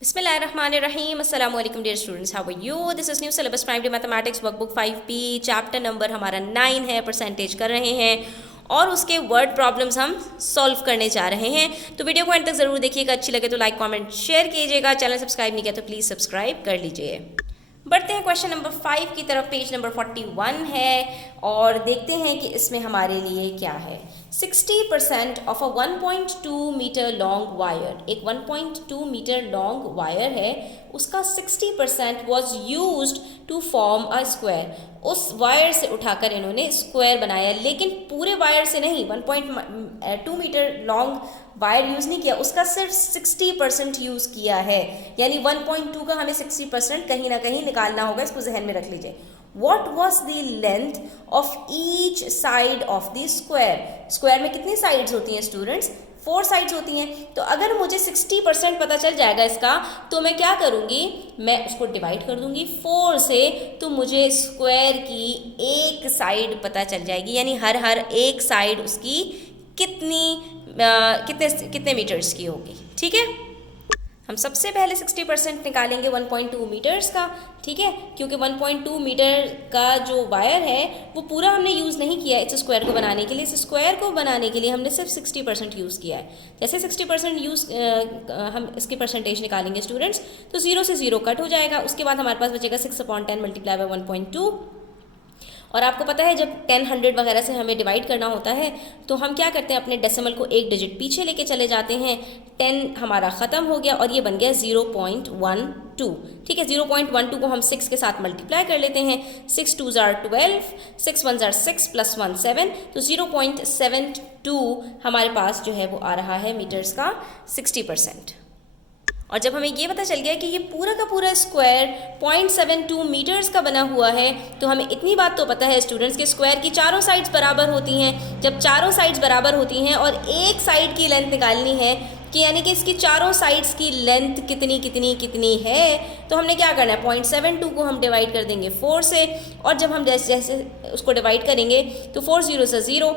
Bismillahirrahmanirrahim. Assalamu alaikum dear students. How are you? This is new syllabus primary mathematics workbook 5B. Chapter number हमारा 9 है, percentage कर रहे हैं और उसके वर्ड प्रॉब्लम्स हम सॉल्व करने जा रहे हैं। तो वीडियो को एंड तक ज़रूर देखिएगा, अच्छी लगे तो लाइक कमेंट शेयर कीजिएगा, चैनल सब्सक्राइब नहीं किया तो प्लीज़ सब्सक्राइब कर लीजिए। बढ़ते हैं क्वेश्चन नंबर 5 की तरफ। पेज नंबर 41 है और देखते हैं कि इसमें हमारे लिए क्या है। 60% of a 1.2 metre long wire, एक 1.2 मीटर लॉन्ग वायर है, उसका 60% was used to form a square. उस वायर से उठाकर इन्होंने स्क्वायर बनाया, लेकिन पूरे वायर से नहीं, 1.2 मीटर लॉन्ग वायर यूज़ नहीं किया, उसका सिर्फ 60% यूज़ किया है। यानी 1.2 का हमें 60% कहीं ना कहीं निकालना होगा, इसको जहन में रख लीजिए। What was the length of each side of the square? Square में कितनी साइड्स होती हैं स्टूडेंट्स? 4 साइड्स होती हैं। तो अगर मुझे 60% पता चल जाएगा इसका, तो मैं क्या करूँगी, मैं उसको डिवाइड कर दूँगी 4 से, तो मुझे स्क्वायर की एक साइड पता चल जाएगी। यानी हर एक साइड उसकी कितने मीटर्स की होगी। ठीक है, हम सबसे पहले 60% निकालेंगे 1.2 मीटर्स का। ठीक है, क्योंकि 1.2 मीटर का जो वायर है वो पूरा हमने यूज़ नहीं किया है इस स्क्वायर को बनाने के लिए। इस स्क्वायर को बनाने के लिए हमने सिर्फ 60% यूज़ किया है। जैसे 60% यूज़ हम इसकी परसेंटेज निकालेंगे स्टूडेंट्स, तो 0 से 0 कट हो जाएगा। उसके बाद हमारे पास बचेगा 6/10 मल्टीप्लाई बाय 1.2। और आपको पता है जब 10, 100 वगैरह से हमें डिवाइड करना होता है तो हम क्या करते हैं, अपने डेसिमल को एक डिजिट पीछे लेके चले जाते हैं। 10 हमारा ख़त्म हो गया और ये बन गया 0.12। ठीक है, 0.12 को हम 6 के साथ मल्टीप्लाई कर लेते हैं। 6 2s are 12, 6 1s are 6 + 1 7, तो 0.72 हमारे पास जो है वो आ रहा है मीटर्स का 60%। और जब हमें ये पता चल गया कि ये पूरा का पूरा स्क्वायर 0.72 मीटर्स का बना हुआ है, तो हमें इतनी बात तो पता है स्टूडेंट्स के स्क्वायर की चारों साइड्स बराबर होती हैं। जब चारों साइड्स बराबर होती हैं और एक साइड की लेंथ निकालनी है कि यानी कि इसकी चारों साइड्स की लेंथ कितनी है, तो हमने क्या करना है, 0.72 को हम डिवाइड कर देंगे 4 से। और जब हम जैसे उसको डिवाइड करेंगे तो 4 0 से 0,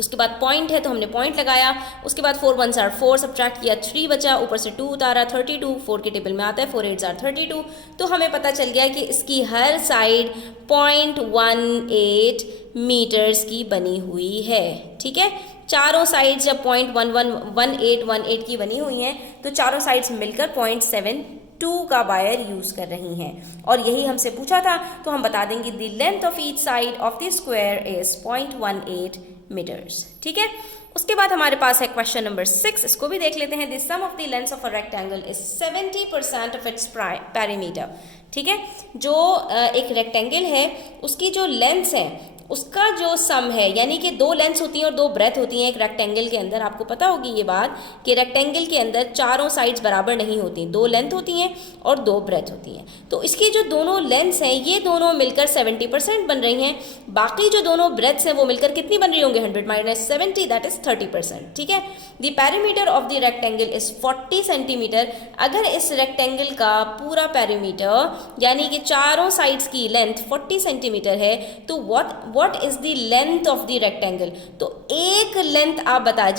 उसके बाद पॉइंट है तो हमने पॉइंट लगाया। उसके बाद 4 1s are 4, सब्ट्रैक्ट किया 3 बचा, ऊपर से 2 उतारा 32, 4 के टेबल में आता है, 4 8s are 32। तो हमें पता चल गया कि इसकी हर साइड 0.18 मीटर्स की बनी हुई है। ठीक है, चारों साइड्स जब 0.18 की बनी हुई हैं तो चारों साइड्स मिलकर 0.72 का वायर यूज़ कर रही हैं। और यही हमसे पूछा था, तो हम बता देंगे the length of each side of the square is 0.18 metres. ठीक है, उसके बाद हमारे पास है क्वेश्चन नंबर 6, इसको भी देख लेते हैं। The sum of the length of a rectangle is 70% of its perimeter. ठीक है, जो एक रेक्टेंगल है उसकी जो लेंथ है उसका जो सम है, यानी कि 2 लेंथ्स होती हैं और 2 ब्रेथ होती हैं एक रेक्टेंगल के अंदर। आपको पता होगी ये बात कि रेक्टेंगल के अंदर चारों साइड्स बराबर नहीं होती, 2 लेंथ होती हैं और 2 ब्रेथ होती हैं। तो इसकी जो दोनों लेंथ्स हैं ये दोनों मिलकर 70% बन रही हैं। बाकी जो दोनों ब्रेथ्स हैं वो मिलकर कितनी बन रही होंगी, 100 - 70, दैट इज 30%। ठीक है, the perimeter of the rectangle is 40 centimetre. अगर इस रेक्टेंगल का पूरा पेरीमीटर यानी कि चारों साइड्स की लेंथ 40 सेंटीमीटर है, तो what is the length of the rectangle. तो एक लेंथ आप बता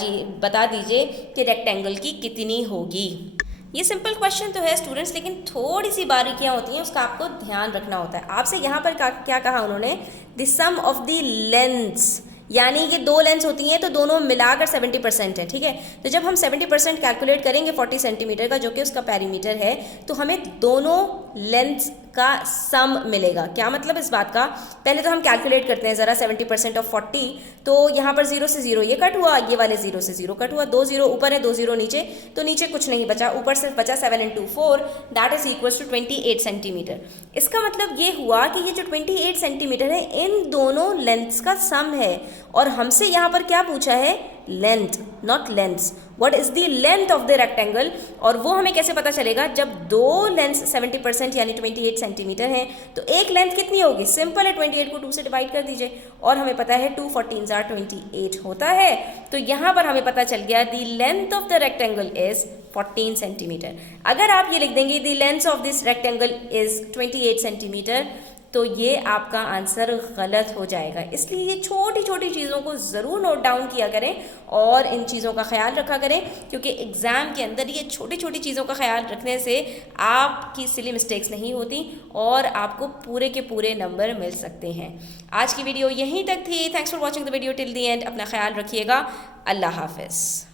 दीजिए कि रेक्टेंगल की कितनी होगी। ये सिंपल क्वेश्चन तो है स्टूडेंट्स, लेकिन थोड़ी सी बारीकियां होती हैं, उसका आपको ध्यान रखना होता है। आपसे यहाँ पर क्या कहा उन्होंने, the sum of the lengths, यानी कि 2 लेंथ्स होती हैं तो दोनों मिलाकर 70% है। ठीक है, तो जब हम 70% कैलकुलेट करेंगे 40 सेंटीमीटर का, जो कि उसका पेरीमीटर है, तो हमें दोनों लेंथ्स का सम मिलेगा। क्या मतलब इस बात का, पहले तो हम कैलकुलेट करते हैं ज़रा। 70% ऑफ 40, तो यहाँ पर 0 से 0 ये कट हुआ, ये वाले 0 से 0 कट हुआ, 2 0 ऊपर है, 2 0 नीचे, तो नीचे कुछ नहीं बचा, ऊपर सिर्फ बचा 7 × 4, that is equal to 28 centimetre. इसका मतलब ये हुआ कि ये जो 28 सेंटीमीटर है इन दोनों लेंथ्स का सम है। और हमसे यहाँ पर क्या पूछा है, length, not lengths. What is the length of the rectangle, और वो हमें कैसे पता चलेगा, जब 2 लेंथ्स 70% यानी 28 सेंटीमीटर हैं, तो एक लेंथ कितनी होगी, सिंपल है, 28 को 2 से डिवाइड कर दीजिए। और हमें पता है 2 14s are 28 होता है। तो यहाँ पर हमें पता चल गया the length of the rectangle is 14 centimetre. अगर आप ये लिख देंगे the length of this rectangle is 28 centimetre, तो ये आपका आंसर गलत हो जाएगा। इसलिए ये छोटी छोटी चीज़ों को ज़रूर नोट डाउन किया करें और इन चीज़ों का ख्याल रखा करें, क्योंकि एग्ज़ाम के अंदर ये छोटी छोटी चीज़ों का ख्याल रखने से आपकी सिली मिस्टेक्स नहीं होती और आपको पूरे के पूरे नंबर मिल सकते हैं। आज की वीडियो यहीं तक थी। Thanks for watching the video till the and. अपना ख्याल रखिएगा। अल्लाह हाफ़िज़।